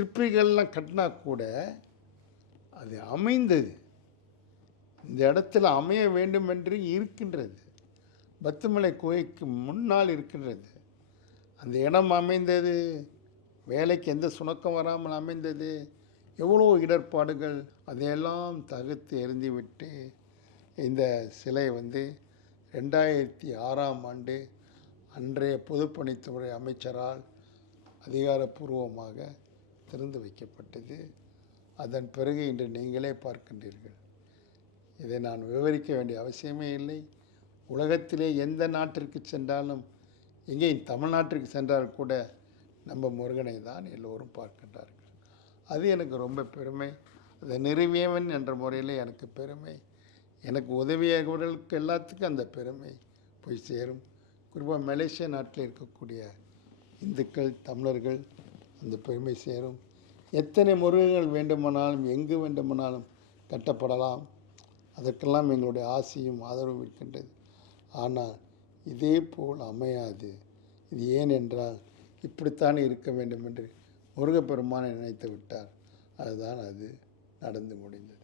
சிற்பிகள்லாம் கட்டினா கூட அது அமைந்தது இந்த இடத்துல அமைய வேண்டும் என்று இருக்கின்றது. பத்துமலை கோயிலுக்கு முன்னால் இருக்கின்றது. அந்த இடம் அமைந்தது, வேலைக்கு எந்த சுணக்கம் வராமல் அமைந்தது. எவ்வளோ இடர்பாடுகள், அதையெல்லாம் தகர்த்து எறிந்துவிட்டு இந்த சிலை 2006ஆம் ஆண்டு அன்றைய பொதுப்பணித்துறை அமைச்சரால் அதிகாரப்பூர்வமாக திறந்து வைக்கப்பட்டது. அதன் பிறகு இன்று நீங்களே பார்க்கின்றீர்கள். இதை நான் விவரிக்க வேண்டிய அவசியமே இல்லை. உலகத்திலே எந்த நாட்டிற்கு சென்றாலும், எங்கே தமிழ்நாட்டிற்கு சென்றால் கூட நம்ம முருகனை தான் எல்லோரும் பார்க்கின்றார்கள். அது எனக்கு ரொம்ப பெருமை. அதை நிறுவியவன் என்ற முறையில் எனக்கு பெருமை. எனக்கு உதவியவர்களுக்கு எல்லாத்துக்கும் அந்த பெருமை போய் சேரும். குறிப்பாக மலேசியா நாட்டில் இருக்கக்கூடிய இந்துக்கள், தமிழர்கள் அந்த பெருமை சேரும். எத்தனை முருகங்கள் வேண்டுமானாலும் எங்கு வேண்டுமானாலும் கட்டப்படலாம். அதற்கெல்லாம் எங்களுடைய ஆசையும் ஆதரவும் இருக்கின்றது. ஆனால் இதே போல் அமையாது. இது ஏனென்றால் இப்படித்தான் இருக்க வேண்டும் என்று முருகப்பெருமானை நினைத்து விட்டார். அதுதான் அது நடந்து முடிந்தது.